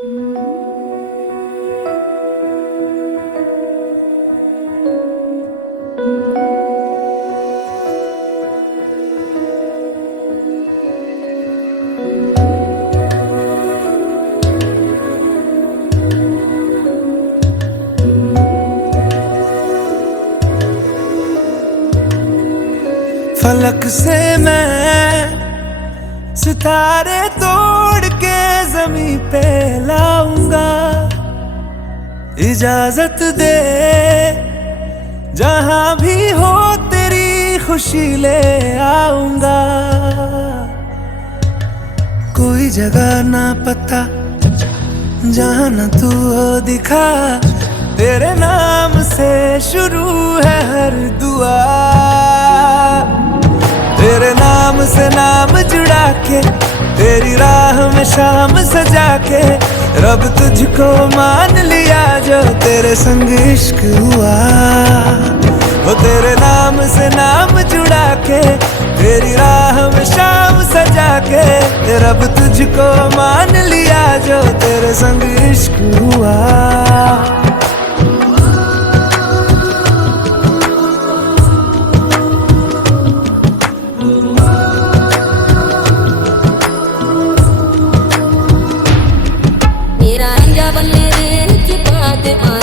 फलक से मैं सितारे तोड़ के जमीन पे लाऊंगा। इजाजत दे जहां भी हो तेरी खुशी ले आऊंगा। कोई जगह ना पता जहां ना तू हो दिखा, तेरे नाम से शुरू है हर दुआ। तेरे नाम से नाम जुड़ा के, तेरी राह में शाम सजा के, रब तुझको मान लिया जो तेरे संग इश्क हुआ। वो तेरे नाम से नाम जुड़ा के, तेरी राह में शाम सजा के, रब तुझको मान लिया जो तेरे संग इश्क हुआ। मेरा अंजा बनने दे,